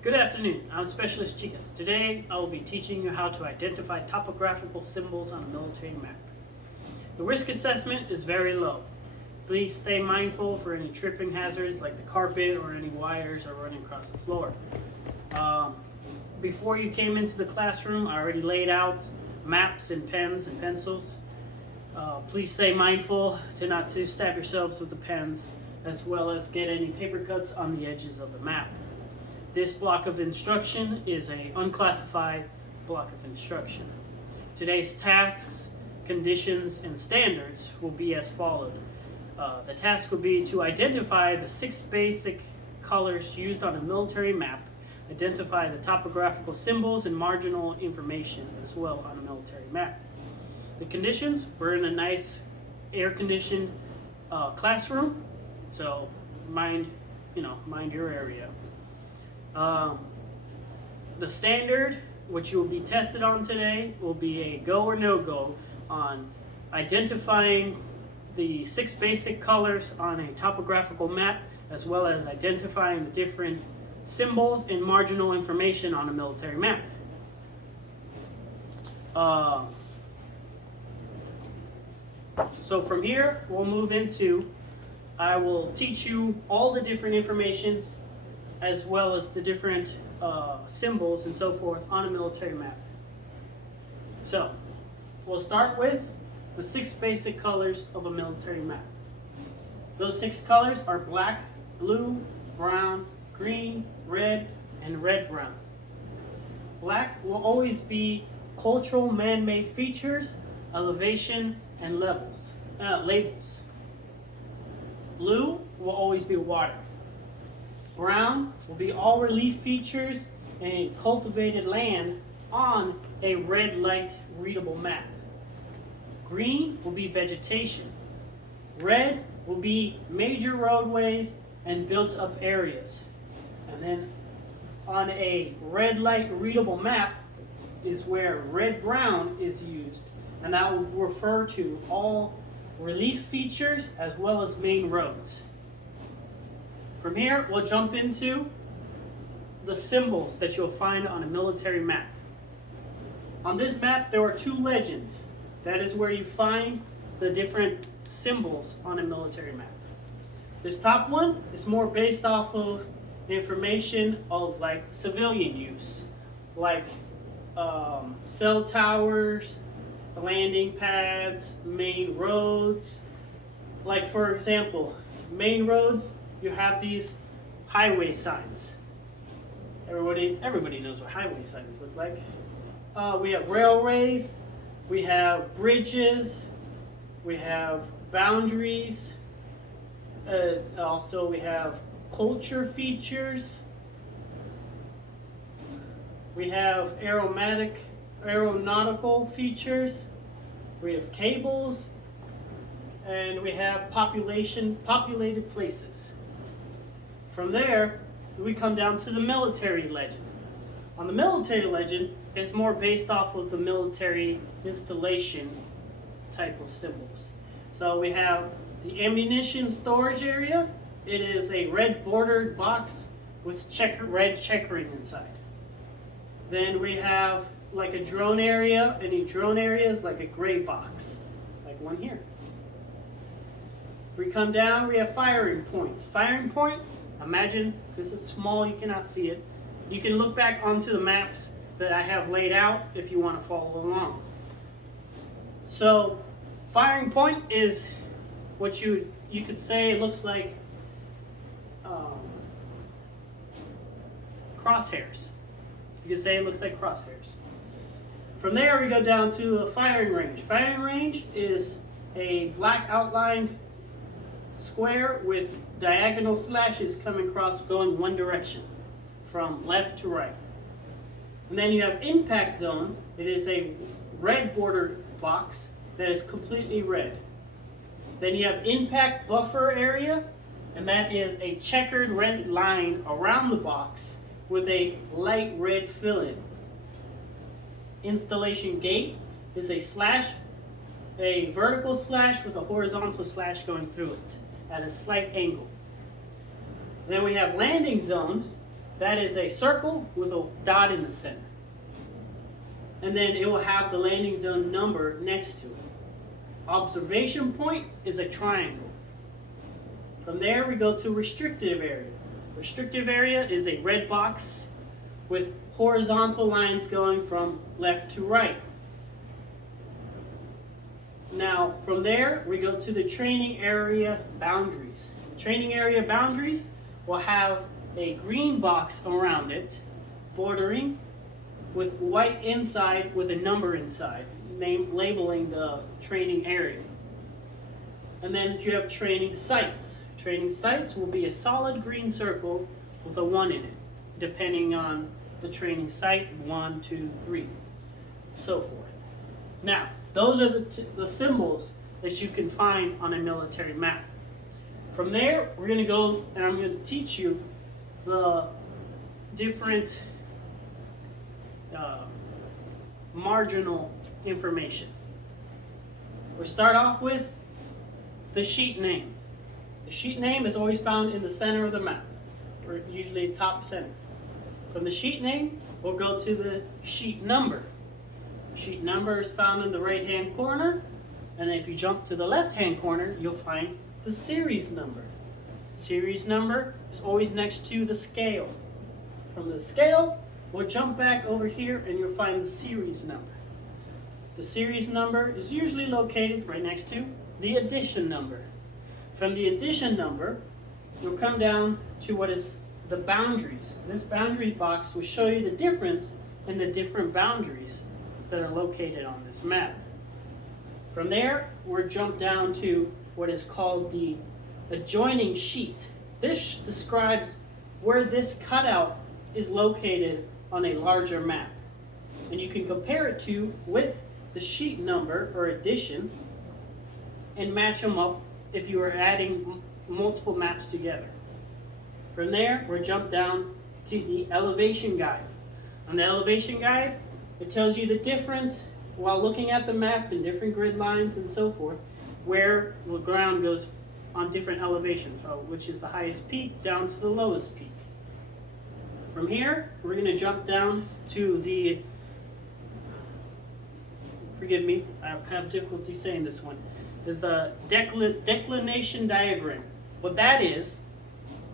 Good afternoon, I'm Specialist Chicas. Today I will be teaching you how to identify topographical symbols on a military map. The risk assessment is very low. Please stay mindful for any tripping hazards like the carpet or any wires are running across the floor. Before you came into the classroom, I already laid out maps and pens and pencils. Please stay mindful not to stab yourselves with the pens, as well as get any paper cuts on the edges of the map. This block of instruction is an unclassified block of instruction. Today's tasks, conditions, and standards will be as followed. The task will be to identify the 6 basic colors used on a military map, identify the topographical symbols and marginal information as well on a military map. The conditions, we're in a nice air-conditioned classroom, so mind your area. The standard, which you will be tested on today, will be a go or no-go on identifying the 6 basic colors on a topographical map, as well as identifying the different symbols and marginal information on a military map. So from here, we'll move into, I will teach you all the different informations as well as the different symbols and so forth on a military map. So, we'll start with the 6 basic colors of a military map. Those 6 colors are black, blue, brown, green, red, and red-brown. Black will always be cultural man-made features, elevation, and labels. Blue will always be water. Brown will be all relief features and cultivated land on a red light readable map. Green will be vegetation. Red will be major roadways and built up areas. And then on a red light readable map is where red-brown is used. And that will refer to all relief features as well as main roads. From here, we'll jump into the symbols that you'll find on a military map. On this map, there are 2 legends. That is where you find the different symbols on a military map. This top one is more based off of information of like civilian use, like cell towers, landing pads, main roads. Like for example, main roads, you have these highway signs. Everybody knows what highway signs look like. We have railways, we have bridges, we have boundaries. Also, we have culture features. We have aeronautical features. We have cables, and we have populated places. From there, we come down to the military legend. On the military legend, it's more based off of the military installation type of symbols. So we have the ammunition storage area. It is a red bordered box with red checkering inside. Then we have like a drone area. Any drone area is like a gray box, like one here. We come down, we have firing point. Firing point, imagine, this is small, you cannot see it. You can look back onto the maps that I have laid out if you want to follow along. So, firing point is what you could say it looks like crosshairs. You could say it looks like crosshairs. From there, we go down to a firing range. Firing range is a black outlined square with diagonal slashes coming across going one direction, from left to right. And then you have impact zone. It is a red bordered box that is completely red. Then you have impact buffer area, and that is a checkered red line around the box with a light red fill-in. Installation gate is a slash, a vertical slash with a horizontal slash going through it at a slight angle. Then we have landing zone. That is a circle with a dot in the center. And then it will have the landing zone number next to it. Observation point is a triangle. From there we go to restrictive area. Restrictive area is a red box with horizontal lines going from left to right. Now from there we go to the training area boundaries. The training area boundaries will have a green box around it, bordering with white inside with a number inside, labeling the training area. And then you have training sites. Training sites will be a solid green circle with a 1 in it, depending on the training site, 1, 2, 3, so forth. Now, those are the symbols that you can find on a military map. From there, we're going to go and I'm going to teach you the different marginal information. We'll start off with the sheet name. The sheet name is always found in the center of the map, or usually top center. From the sheet name, we'll go to the sheet number. Sheet number is found in the right-hand corner, and if you jump to the left-hand corner, you'll find the series number. Series number is always next to the scale. From the scale, we'll jump back over here and you'll find the series number. The series number is usually located right next to the addition number. From the addition number, you'll come down to what is the boundaries. This boundary box will show you the difference in the different boundaries that are located on this map. From there, we'll jump down to what is called the adjoining sheet. This describes where this cutout is located on a larger map. And you can compare it to with the sheet number or addition and match them up if you are adding multiple maps together. From there, we'll jump down to the elevation guide. On the elevation guide, it tells you the difference while looking at the map and different grid lines and so forth, where the ground goes on different elevations, which is the highest peak down to the lowest peak. From here, we're going to jump down to the, forgive me, I have difficulty saying this one, is the declination diagram. What that is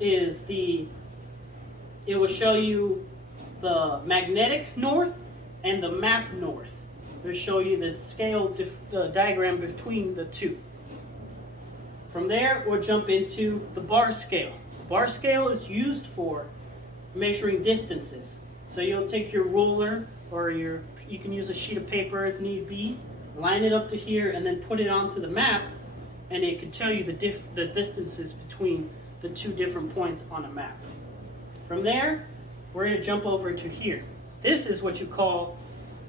it will show you the magnetic north and the map north. It will show you the scale diagram between the two. From there, we'll jump into the bar scale. The bar scale is used for measuring distances. So you'll take your ruler or you can use a sheet of paper if need be, line it up to here and then put it onto the map, and it can tell you the distances between the two different points on a map. From there, we're going to jump over to here. This is what you call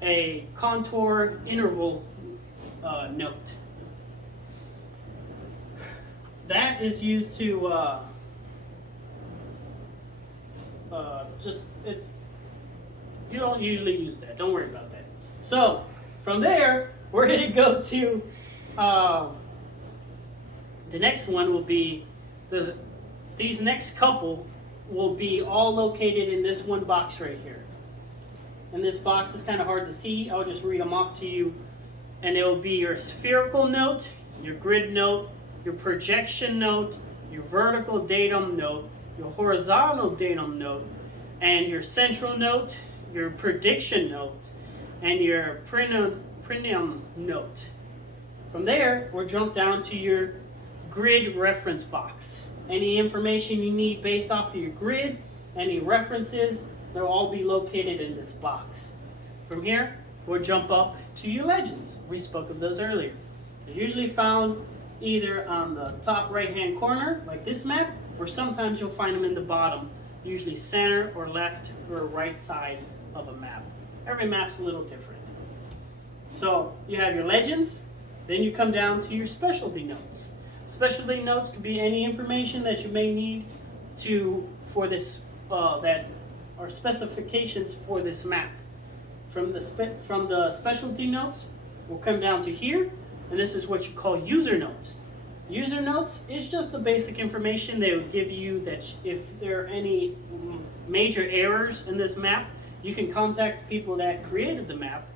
a contour interval note. That is used to you don't usually use that. Don't worry about that. So from there, we're going to go to the next one will be these next couple will be all located in this one box right here. And this box is kind of hard to see. I'll just read them off to you. And it will be your spherical note, your grid note, your projection note, your vertical datum note, your horizontal datum note, and your central note, your prediction note, and your premium note. From there, we'll jump down to your grid reference box. Any information you need based off of your grid, any references, they'll all be located in this box. From here, we'll jump up to your legends. We spoke of those earlier. They're usually found either on the top right-hand corner, like this map, or sometimes you'll find them in the bottom, usually center or left or right side of a map. Every map's a little different. So you have your legends, then you come down to your specialty notes. Specialty notes could be any information that you may need for this that are specifications for this map. From the specialty notes, we'll come down to here, and this is what you call user notes. User notes is just the basic information they would give you that if there are any major errors in this map, you can contact the people that created the map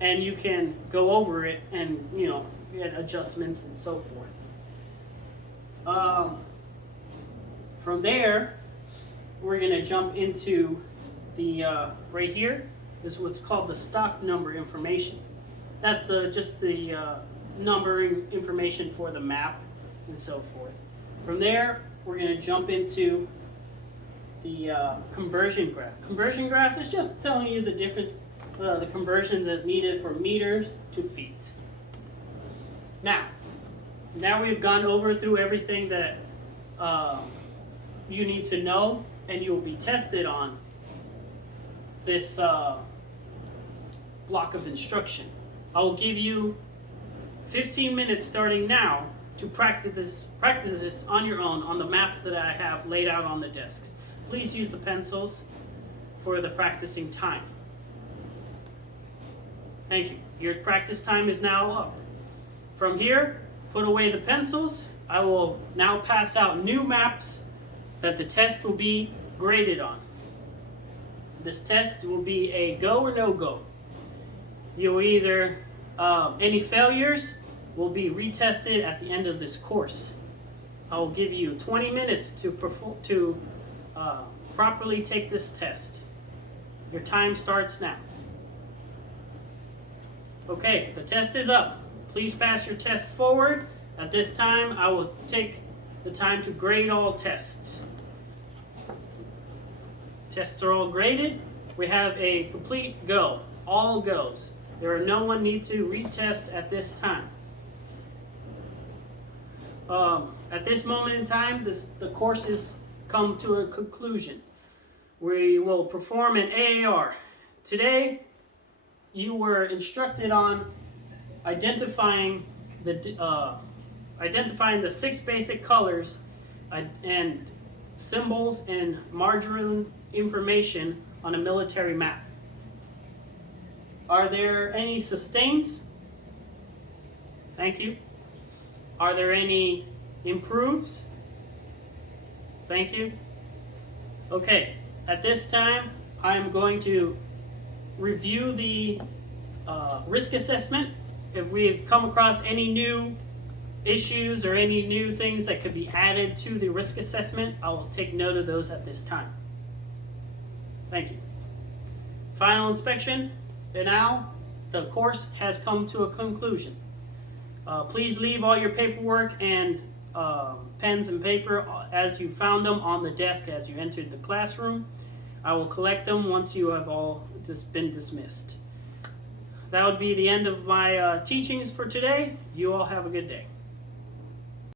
and you can go over it and, you know, get adjustments and so forth. From there, we're going to jump into the, right here, this is what's called the stock number information. That's just the numbering information for the map and so forth. From there, we're going to jump into the conversion graph. Conversion graph is just telling you the difference, the conversions that needed from meters to feet. Now we've gone through everything that you need to know, and you will be tested on this block of instruction. I will give you 15 minutes starting now to practice this on your own on the maps that I have laid out on the desks. Please use the pencils for the practicing time. Thank you. Your practice time is now up. From here, put away the pencils. I will now pass out new maps that the test will be graded on. This test will be a go or no go. You'll either, any failures will be retested at the end of this course. I will give you 20 minutes to properly take this test. Your time starts now. Okay, the test is up. Please pass your test forward. At this time, I will take the time to grade all tests. Tests are all graded. We have a complete go, all goes. No one needs to retest at this time. At this moment in time, the course has come to a conclusion. We will perform an AAR. Today, you were instructed on identifying the 6 basic colors and symbols and marginal information on a military map. Are there any sustains? Thank you. Are there any improves? Thank you. Okay, at this time, I'm going to review the risk assessment. If we've come across any new issues or any new things that could be added to the risk assessment, I will take note of those at this time. Thank you. Final inspection, and now the course has come to a conclusion. Please leave all your paperwork and pens and paper as you found them on the desk as you entered the classroom. I will collect them once you have all been dismissed. That would be the end of my teachings for today. You all have a good day.